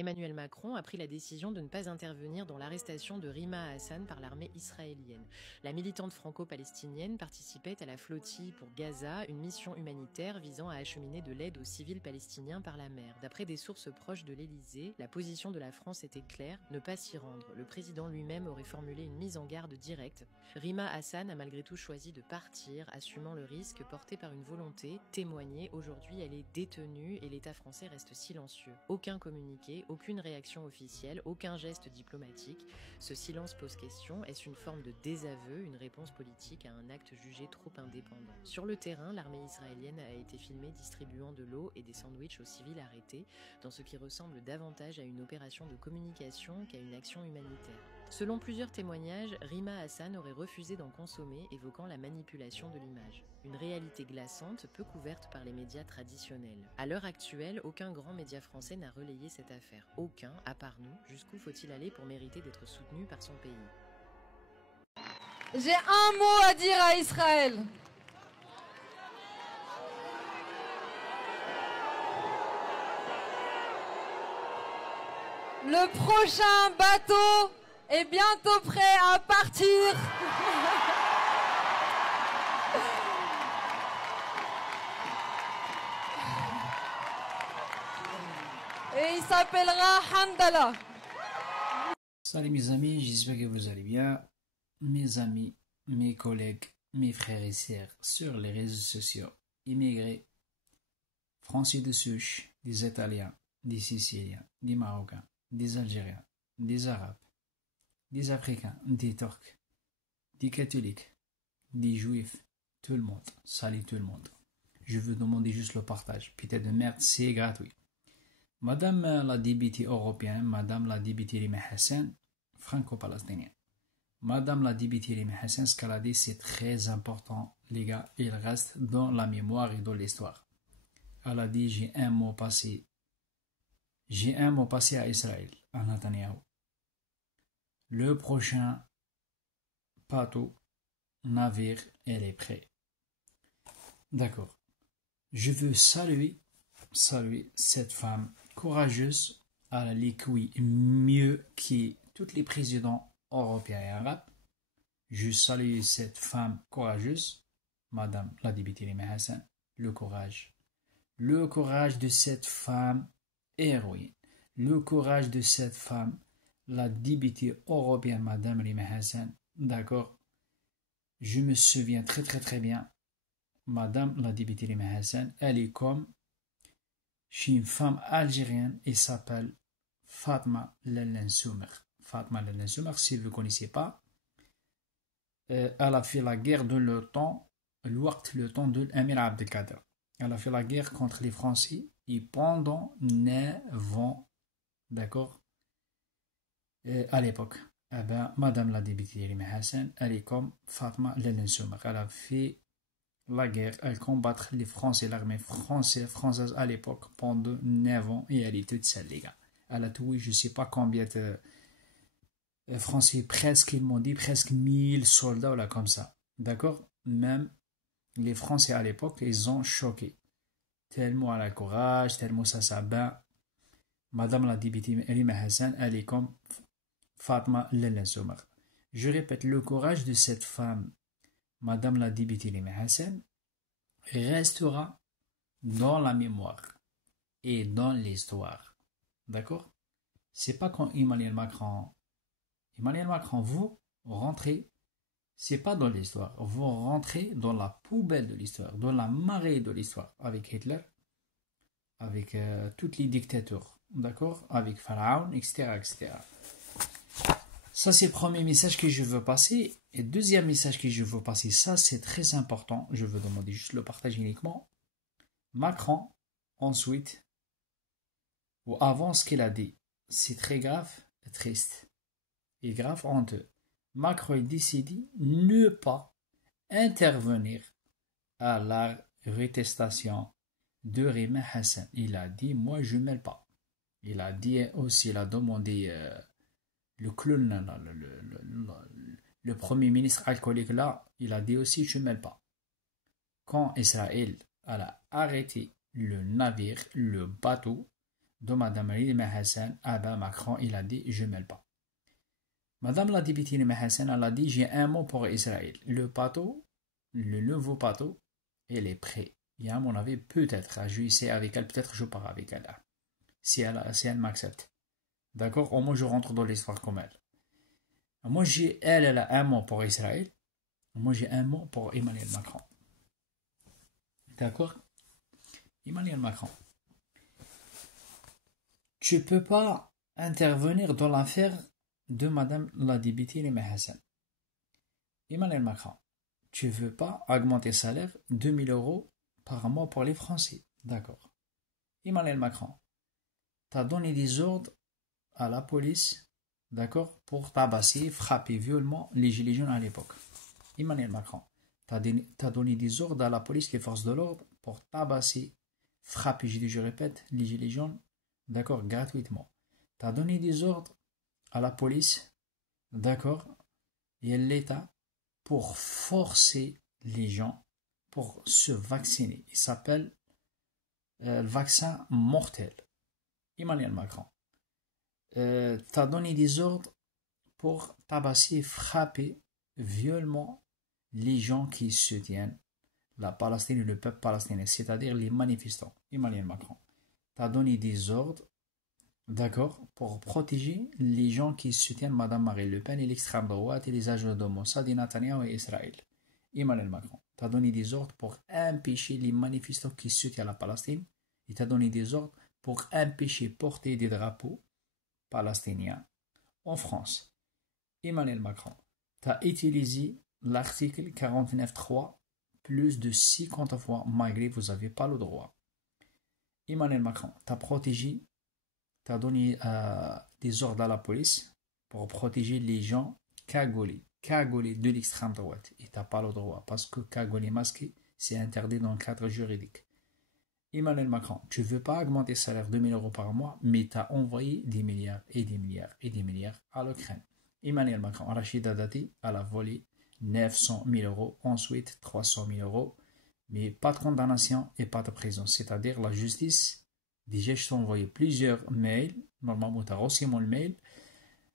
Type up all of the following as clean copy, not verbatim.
Emmanuel Macron a pris la décision de ne pas intervenir dans l'arrestation de Rima Hassan par l'armée israélienne. La militante franco-palestinienne participait à la flottille pour Gaza, une mission humanitaire visant à acheminer de l'aide aux civils palestiniens par la mer. D'après des sources proches de l'Élysée, la position de la France était claire, ne pas s'y rendre. Le président lui-même aurait formulé une mise en garde directe. Rima Hassan a malgré tout choisi de partir, assumant le risque porté par une volonté témoignée. Aujourd'hui, elle est détenue et l'État français reste silencieux. Aucun communiqué, aucune réaction officielle, aucun geste diplomatique. Ce silence pose question. Est-ce une forme de désaveu, une réponse politique à un acte jugé trop indépendant? Sur le terrain, l'armée israélienne a été filmée distribuant de l'eau et des sandwichs aux civils arrêtés, dans ce qui ressemble davantage à une opération de communication qu'à une action humanitaire. Selon plusieurs témoignages, Rima Hassan aurait refusé d'en consommer, évoquant la manipulation de l'image. Une réalité glaçante, peu couverte par les médias traditionnels. À l'heure actuelle, aucun grand média français n'a relayé cette affaire. Aucun, à part nous. Jusqu'où faut-il aller pour mériter d'être soutenu par son pays? J'ai un mot à dire à Israël. Le prochain bateau est bientôt prêt à partir. Et il s'appellera Hamdallah. Salut mes amis, j'espère que vous allez bien. Mes amis, mes collègues, mes frères et sœurs sur les réseaux sociaux, immigrés, français de souche, des Italiens, des Siciliens, des Marocains, des Algériens, des Arabes, des Africains, des Turcs, des catholiques, des Juifs, tout le monde, salut tout le monde. Je veux demander juste le partage, putain de merde, c'est gratuit. Madame la députée européenne, Madame la députée Rima Hassan, franco-palestinienne. Madame la députée Rima Hassan, ce qu'elle a dit, c'est très important, les gars, il reste dans la mémoire et dans l'histoire. Elle a dit, j'ai un mot passé à Israël, à Netanyahu. Le prochain bateau, navire, elle est prêt. D'accord. Je veux saluer cette femme courageuse à la liquide mieux que tous les présidents européens et arabes. Je salue cette femme courageuse, Madame la députée Rima Hassan, le courage de cette femme héroïne, le courage de cette femme, la députée européenne, Madame Rima Hassan, d'accord. Je me souviens très bien, Madame la députée Rima Hassan, elle est comme chez une femme algérienne, elle s'appelle Fatma Lelensoumer. Fatma Lelensoumer, si vous ne connaissez pas, elle a fait la guerre de le temps de l'Amir Abdelkader. Elle a fait la guerre contre les Français et pendant 9 ans, d'accord, à l'époque. Eh ben, Madame la députée Rima Hassan, elle est comme Fatma Lelensoumer. Elle a fait la guerre, elle combattre les Français, l'armée française à l'époque pendant 9 ans et elle est toute seule, les gars. Elle a tué, je sais pas combien de Français, presque, ils m'ont dit presque 1000 soldats, là, comme ça. D'accord? Même les Français à l'époque, ils ont choqué. Tellement elle a courage, tellement ça s'abat. Madame la députée Rima Hassan, elle est comme Fatma Lelensoumer. Je répète, le courage de cette femme, Madame la députée Rima Hassan, restera dans la mémoire et dans l'histoire. D'accord? C'est pas quand Emmanuel Macron, vous rentrez, c'est pas dans l'histoire, vous rentrez dans la poubelle de l'histoire, dans la marée de l'histoire, avec Hitler, avec toutes les dictatures, d'accord? Avec Pharaon, etc. Ça, c'est le premier message que je veux passer. Et le deuxième message que je veux passer, ça, c'est très important. Je veux demander juste le partage uniquement. Macron, ensuite, ou avant ce qu'il a dit, c'est très grave et triste. Et grave honteux. Macron a décidé ne pas intervenir à la rétestation de Rima Hassan. Il a dit, moi, je ne mêle pas. Il a dit aussi, il a demandé... le clown, le premier ministre alcoolique là, il a dit aussi je ne mêle pas. Quand Israël a arrêté le navire, le bateau, de Madame Rima Hassan, ah ben Macron, il a dit, je ne mêle pas. Madame la députée Rima Hassan, elle a dit, j'ai un mot pour Israël. Le bateau, le nouveau bateau, il est prêt. Et à mon avis, peut-être, je vais essayer avec elle, peut-être je pars avec elle. Si elle m'accepte. D'accord? Au moins, je rentre dans l'histoire comme elle. Moi, elle a un mot pour Israël. Moi, j'ai un mot pour Emmanuel Macron. D'accord? Emmanuel Macron. Tu ne peux pas intervenir dans l'affaire de Madame la députée Rima Hassan. Emmanuel Macron, tu ne veux pas augmenter le salaire 2000 € par mois pour les Français. D'accord. Emmanuel Macron, tu as donné des ordres à la police, d'accord, pour tabasser, frapper violemment les gilets jaunes à l'époque. Emmanuel Macron, tu as donné des ordres à la police, les forces de l'ordre, pour tabasser, frapper, je répète, les gilets jaunes, d'accord, gratuitement. Tu as donné des ordres à la police, d'accord, et à l'État pour forcer les gens pour se vacciner. Il s'appelle le vaccin mortel. Emmanuel Macron, tu as donné des ordres pour tabasser, frapper violemment les gens qui soutiennent la Palestine et le peuple palestinien, c'est-à-dire les manifestants. Emmanuel Macron, tu as donné des ordres, d'accord, pour protéger les gens qui soutiennent Mme Marine Le Pen et l'extrême droite et les agents de Mossad et Netanyahu et Israël. Emmanuel Macron, tu as donné des ordres pour empêcher les manifestants qui soutiennent la Palestine et tu as donné des ordres pour empêcher porter des drapeaux palestiniens en France. Emmanuel Macron, tu as utilisé l'article 49.3 plus de 50 fois malgré vous n'avez pas le droit. Emmanuel Macron, tu as protégé, tu as donné des ordres à la police pour protéger les gens cagoulés de l'extrême droite. Et tu n'as pas le droit parce que cagoulé masqué, c'est interdit dans le cadre juridique. Emmanuel Macron, tu ne veux pas augmenter le salaire de 2000 € par mois, mais tu as envoyé des milliards et des milliards et des milliards à l'Ukraine. Emmanuel Macron, Rachida Dati, elle a volé 900 000 €, ensuite 300 000 €, mais pas de condamnation et pas de prison. C'est-à-dire la justice, déjà je t'ai envoyé plusieurs mails, normalement tu as reçu mon mail,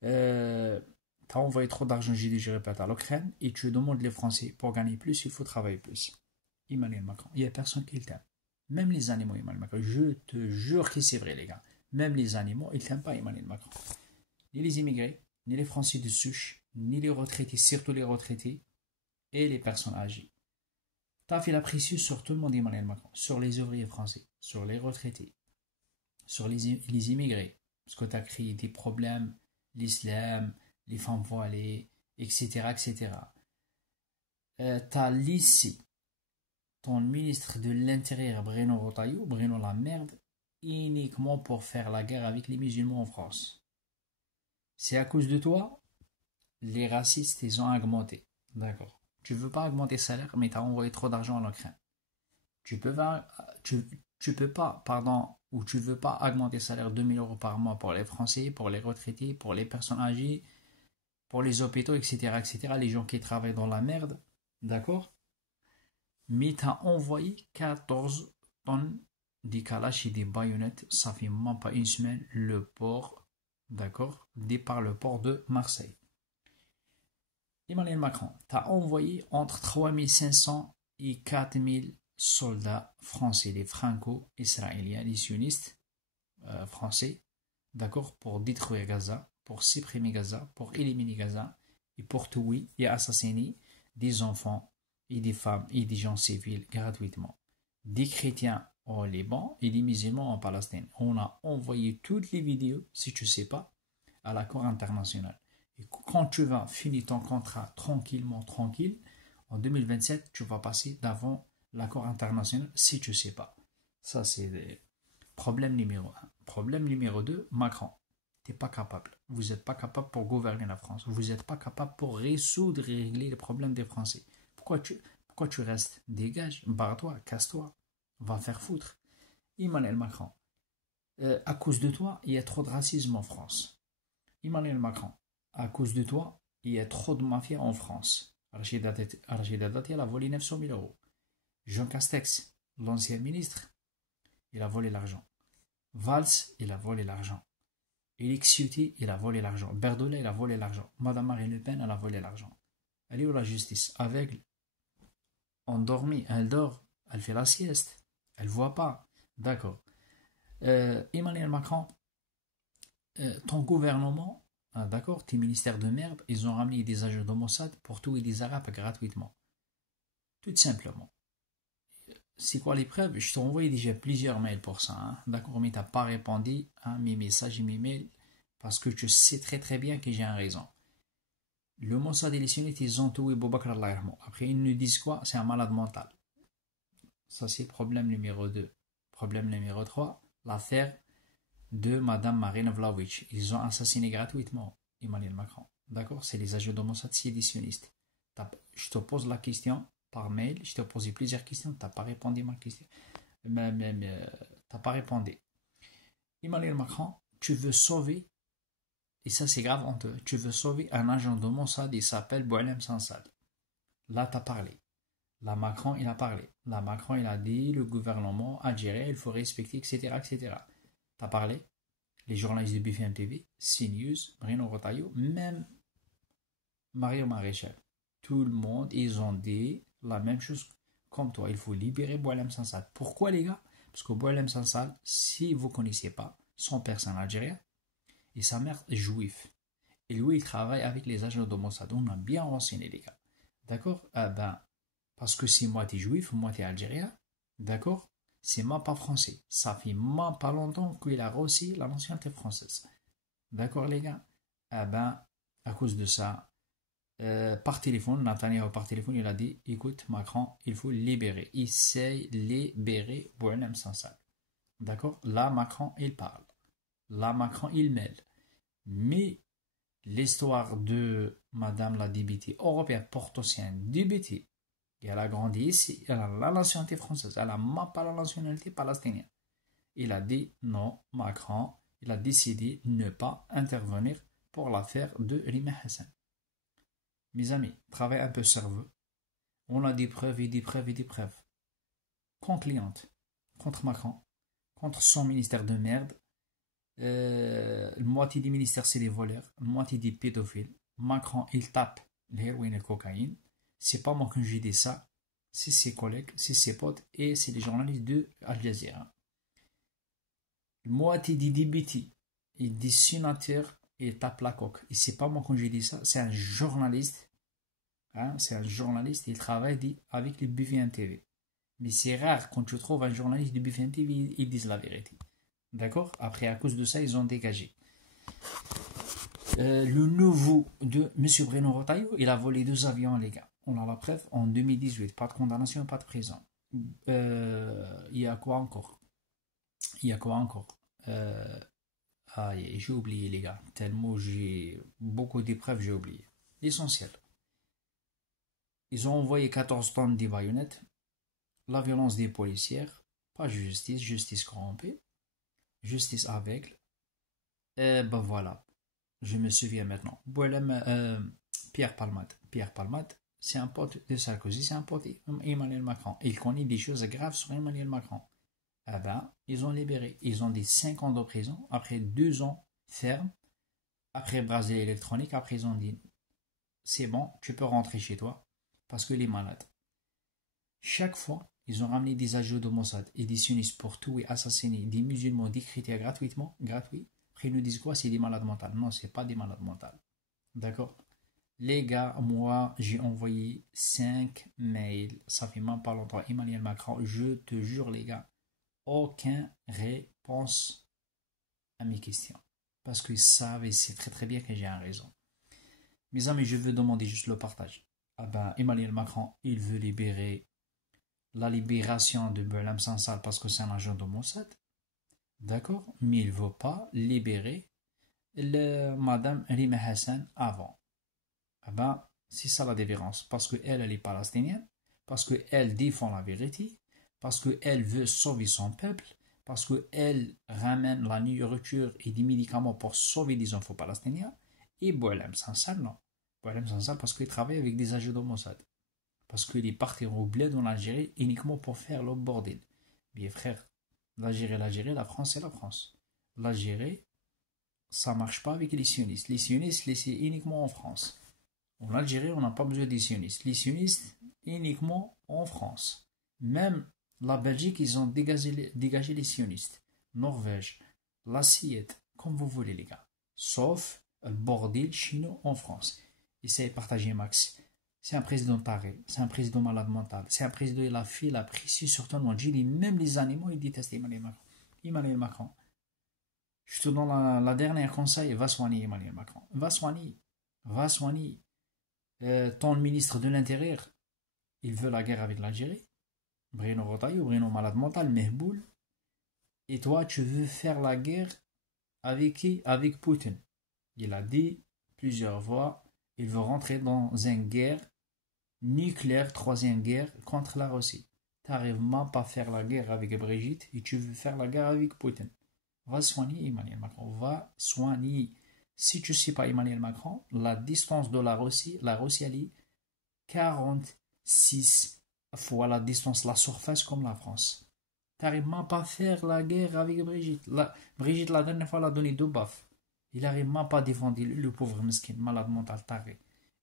tu as envoyé trop d'argent, je répète, à l'Ukraine, et tu demandes les Français, pour gagner plus, il faut travailler plus. Emmanuel Macron, il n'y a personne qui t'aime. Même les animaux, Emmanuel Macron, je te jure que c'est vrai les gars, même les animaux, ils ne t'aiment pas Emmanuel Macron. Ni les immigrés, ni les Français de souche, ni les retraités, surtout les retraités, et les personnes âgées. Tu as fait la pression sur tout le monde, Emmanuel Macron, sur les ouvriers français, sur les retraités, sur les immigrés, parce que tu as créé des problèmes, l'islam, les femmes voilées, etc. etc. Tu as laissé ton ministre de l'Intérieur, Bruno Retailleau, Bruno la merde, uniquement pour faire la guerre avec les musulmans en France. C'est à cause de toi, les racistes, ils ont augmenté. D'accord. Tu ne veux pas augmenter le salaire, mais tu as envoyé trop d'argent à l'Ukraine. Tu peux pas, ou tu veux pas augmenter le salaire de 2000 € par mois pour les Français, pour les retraités, pour les personnes âgées, pour les hôpitaux, etc., etc., les gens qui travaillent dans la merde. D'accord? Mais tu as envoyé 14 tonnes de kalash et des baïonnettes, ça fait même pas une semaine, le port, d'accord, départ le port de Marseille. Emmanuel Macron, tu as envoyé entre 3500 et 4000 soldats français, les franco-israéliens, les sionistes français, d'accord, pour détruire Gaza, pour supprimer Gaza, pour éliminer Gaza, et pour tuer et assassiner des enfants et des femmes et des gens civils gratuitement. Des chrétiens au Liban et des musulmans en Palestine. On a envoyé toutes les vidéos, si tu ne sais pas, à la Cour internationale. Et quand tu vas finir ton contrat tranquille, en 2027, tu vas passer devant la Cour internationale si tu ne sais pas. Ça, c'est le problème numéro 1. Problème numéro 2, Macron. Tu n'es pas capable. Vous n'êtes pas capable pour gouverner la France. Vous n'êtes pas capable pour résoudre et régler les problèmes des Français. Pourquoi tu restes? Dégage, barre-toi, casse-toi, va faire foutre. Emmanuel Macron, à cause de toi, il y a trop de racisme en France. Emmanuel Macron, à cause de toi, il y a trop de mafia en France. Rachida Dati, elle a volé 900 000 €. Jean Castex, l'ancien ministre, il a volé l'argent. Valls, il a volé l'argent. Eric Ciotti, il a volé l'argent. Berdolet, il a volé l'argent. Madame Marine Le Pen, elle a volé l'argent. Elle est où la justice? Aveugle, endormie, elle dort, elle fait la sieste, elle voit pas. D'accord. Emmanuel Macron, ton gouvernement, d'accord, tes ministères de merde, ils ont ramené des agents de Mossad pour tuer des Arabes gratuitement. Tout simplement. C'est quoi les preuves? Je t'ai envoyé déjà plusieurs mails pour ça. Hein? D'accord, mais tu n'as pas répondu à mes messages et mes mails parce que je sais très très bien que j'ai un raison. Le Mossad et les sunnites, ils ont tué Boubacar Allah yarhamou. Après, ils nous disent quoi? C'est un malade mental. Ça, c'est problème numéro 2. Problème numéro 3, l'affaire de Madame Marina Vlaovic. Ils ont assassiné gratuitement Emmanuel Macron. D'accord? C'est les agents de Mossad séditionnistes. Je te pose la question par mail, je t'ai posé plusieurs questions, tu n'as pas répondu à ma question. Tu n'as pas répondu. Emmanuel Macron, tu veux sauver, et ça c'est grave honteux, tu veux sauver un agent de Mossad, il s'appelle Boualem Sansal. Là, tu as parlé. Là, Macron, il a parlé. Là, Macron, il a dit, le gouvernement algérien, il faut respecter, etc., etc. Tu as parlé. Les journalistes de BFM TV, CNews, Bruno Retailleau, même Mario Maréchal. Tout le monde, ils ont dit la même chose comme toi. Il faut libérer Boualem Sansal. Pourquoi, les gars? Parce que Boualem Sansal, si vous ne connaissez pas, son père c'est un Algérien et sa mère est juif. Et lui, il travaille avec les agents de Mossad. On a bien renseigné, les gars. D'accord? Parce que c'est moitié juif, moitié algérien. D'accord? C'est même pas français. Ça fait même pas longtemps qu'il a reçu la nationalité française. D'accord, les gars? À cause de ça, par téléphone, Netanyahu par téléphone, il a dit, écoute Macron, il faut libérer, essaye libérer Boualem Sansal. D'accord? Là Macron il parle, là Macron il mêle. Mais l'histoire de Madame la députée européenne portocienne députée, et elle a grandi ici, elle a la nationalité française, elle a même pas la nationalité palestinienne. Il a dit non, Macron, il a décidé de ne pas intervenir pour l'affaire de Rima Hassan. Mes amis, travaillez un peu cerveau. On a des preuves et des preuves et des preuves. Concluantes. Contre Macron. Contre son ministère de merde. La moitié des ministères, c'est des voleurs. La moitié des pédophiles. Macron, il tape l'héroïne et le cocaïne. C'est pas moi qui j'ai dit ça. C'est ses collègues, c'est ses potes et c'est les journalistes de Al Jazeera. La moitié des députés et des sénateurs, il tape la coque. Et c'est pas moi qui j'ai dit ça. C'est un journaliste. C'est un journaliste, il travaille avec les BFM TV. Mais c'est rare quand tu trouves un journaliste de BFM TV, ils disent la vérité. D'accord? Après, à cause de ça, ils ont dégagé. Le nouveau de M. Bruno Retailleau, il a volé 2 avions, les gars. On a la preuve en 2018. Pas de condamnation, pas de prison. Il y a quoi encore? J'ai oublié, les gars. Tellement j'ai beaucoup d'épreuves, j'ai oublié. L'essentiel. Ils ont envoyé 14 tonnes de baïonnettes, la violence des policières, pas justice, justice corrompue, justice aveugle. Voilà, je me souviens maintenant. Pierre Palmade, c'est un pote de Sarkozy, c'est un pote d'Emmanuel Macron. Il connaît des choses graves sur Emmanuel Macron. Ils ont libéré. Ils ont des 5 ans de prison, après 2 ans ferme, après bracelet électronique, après ils ont dit, c'est bon, tu peux rentrer chez toi. Parce qu'il est malade. Chaque fois, ils ont ramené des agents de Mossad et des sionistes pour tuer et assassiner des musulmans, des chrétiens gratuits. Après, ils nous disent quoi? C'est des malades mentales. Non, c'est pas des malades mentales. D'accord? Les gars, moi, j'ai envoyé 5 mails. Ça fait même pas longtemps. Emmanuel Macron, je te jure, les gars, aucune réponse à mes questions. Parce qu'ils savent et c'est très très bien que j'ai un raison. Mes amis, je veux demander juste le partage. Emmanuel Macron, il veut libérer la libération de Boualem Sansal parce que c'est un agent de Mossad. D'accord? Mais il ne veut pas libérer Madame Rima Hassan avant. C'est ça la différence. Parce qu'elle, elle est palestinienne. Parce qu'elle défend la vérité. Parce qu'elle veut sauver son peuple. Parce qu'elle ramène la nourriture et des médicaments pour sauver des enfants palestiniens. Et Boualem Sansal, non. Boualem Sansal parce qu'il travaille avec des agents de Mossad. Parce qu'il est parti au bled en Algérie uniquement pour faire le bordel. Bien frère, L'Algérie, la France, c'est la France. L'Algérie, ça ne marche pas avec les sionistes. Les sionistes, c'est uniquement en France. En Algérie, on n'a pas besoin des sionistes. Les sionistes, uniquement en France. Même la Belgique, ils ont dégagé les sionistes. Norvège, l'assiette, comme vous voulez les gars. Sauf le bordel chinois en France. Essayez de partager Max. C'est un président taré, c'est un président malade mental, c'est un président qui a fait la pression sur tout le monde. Même les animaux, ils détestent Emmanuel Macron. Emmanuel Macron. Je te donne la dernière conseil, va soigner Emmanuel Macron. Va soigner. Ton ministre de l'Intérieur, il veut la guerre avec l'Algérie. Bruno Retailleau, Bruno malade mental, Mehboul. Et toi, tu veux faire la guerre avec qui? Avec Poutine. Il a dit plusieurs fois, il veut rentrer dans une guerre nucléaire, troisième guerre contre la Russie. Tu n'arrives même pas à faire la guerre avec Brigitte et tu veux faire la guerre avec Poutine. Va soigner Emmanuel Macron. Va soigner. Si tu ne sais pas Emmanuel Macron, la distance de la Russie elle est 46 fois la distance, la surface comme la France. Tu n'arrives même pas à faire la guerre avec Brigitte. Brigitte, la dernière fois, elle a donné 2 baffes. Il n'arrive même pas à défendre le pauvre mesquin, malade mental, taré.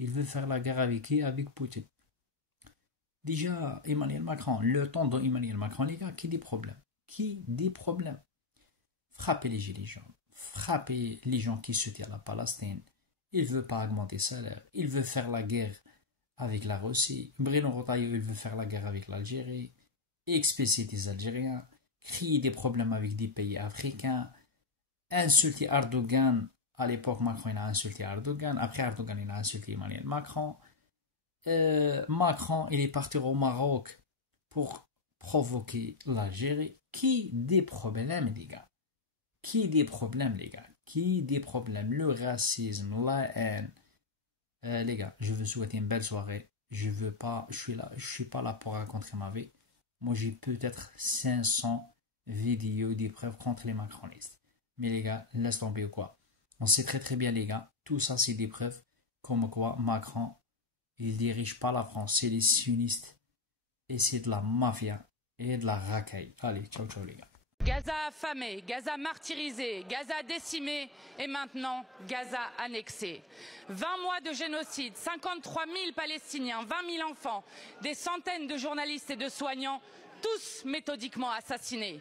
Il veut faire la guerre avec qui? Avec Poutine. Déjà, Emmanuel Macron, le temps d'Emmanuel Macron, les gars, qui des problèmes? Frappez les gilets jaunes. Frappez les gens qui soutiennent la Palestine. Il ne veut pas augmenter le salaire. Il veut faire la guerre avec la Russie. Bruno Retailleau, il veut faire la guerre avec l'Algérie. Expulser des Algériens. Créer des problèmes avec des pays africains. Insulter Erdogan. À l'époque, Macron il a insulté Erdogan. Après Erdogan, il a insulté Emmanuel Macron. Macron, il est parti au Maroc pour provoquer l'Algérie. Qui des problèmes, les gars? Le racisme, la haine. Les gars, je veux souhaiter une belle soirée. Je suis pas là pour raconter ma vie. Moi, j'ai peut-être 500 vidéos d'épreuves contre les macronistes. Mais les gars, laisse tomber ou quoi. On sait très très bien les gars, tout ça c'est des preuves comme quoi Macron, il dirige pas la France, c'est les sionistes et c'est de la mafia et de la racaille. Allez, ciao ciao les gars. Gaza affamé, Gaza martyrisé, Gaza décimé et maintenant Gaza annexé. 20 mois de génocide, 53 000 Palestiniens, 20 000 enfants, des centaines de journalistes et de soignants, tous méthodiquement assassinés.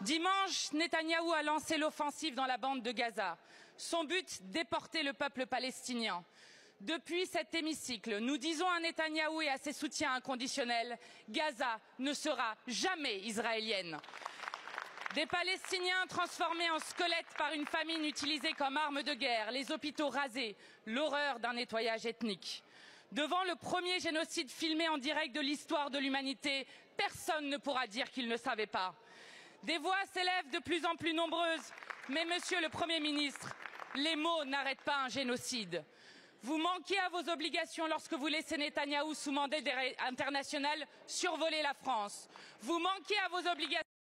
Dimanche, Netanyahou a lancé l'offensive dans la bande de Gaza. Son but, déporter le peuple palestinien. Depuis cet hémicycle, nous disons à Netanyahou et à ses soutiens inconditionnels, Gaza ne sera jamais israélienne. Des Palestiniens transformés en squelettes par une famine utilisée comme arme de guerre, les hôpitaux rasés, l'horreur d'un nettoyage ethnique. Devant le premier génocide filmé en direct de l'histoire de l'humanité, personne ne pourra dire qu'il ne savait pas. Des voix s'élèvent de plus en plus nombreuses, mais Monsieur le Premier ministre, les mots n'arrêtent pas un génocide. Vous manquez à vos obligations lorsque vous laissez Netanyahou sous mandat international survoler la France. Vous manquez à vos obligations.